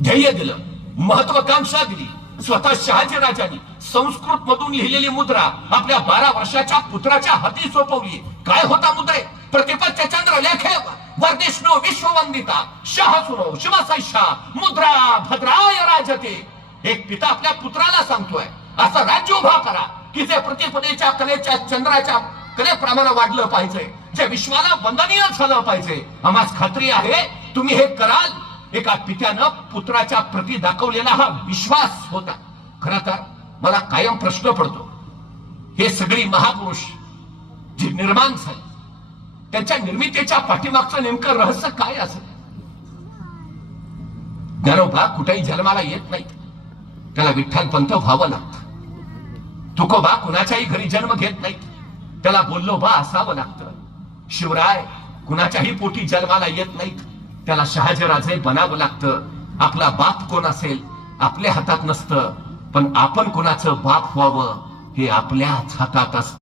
ध्येय दिलं, महत्वाकांक्षा दिली. स्वतः शहाजीराजांनी संस्कृत मधून लिहिलेली मुद्रा आपल्या 12 वर्षाच्या पुत्राच्या हाती सोपवली. काय होता मुद्रे? प्रतिपत्य चंद्र लेखे वर्धिष्णू विश्ववंदिता शाहसुनो शिवसैषा मुद्रा भद्राय राजते. एक पिता आपल्या पुत्राला सांगतोय असं राज्य उभा करा की जे प्रतिपदेच्या कलेच्या चंद्राच्या कलेप्रमाणे वाढलं पाहिजे, जे विश्वाला वंदनीय झालं पाहिजे. आम्हास खात्री आहे तुम्ही हे कराल. एका पित्यानं पुत्राच्या प्रती दाखवलेला हा विश्वास होता. खरं तर मला कायम प्रश्न पडतो, हे सगळी महापुरुष जे निर्माण झाले त्यांच्या निर्मितीच्या पाठीमागचं नेमकं रहस्य काय असेल? ज्ञानोबा कुठेही जन्माला येत नाही, त्याला विठ्ठलपंत व्हावं लागतं. तुकोबा कुणाच्याही घरी जन्म घेत नाही, त्याला बोल्लोबा असावं लागतं. शिवराय कुणाच्याही पोटी जन्माला येत नाहीत, त्याला शहाजीराजे बनावं लागतं. आपला बाप कोण असेल आपल्या हातात नसतं, पण आपण कोणाचं बाप व्हावं हे आपल्याच हातात असतं.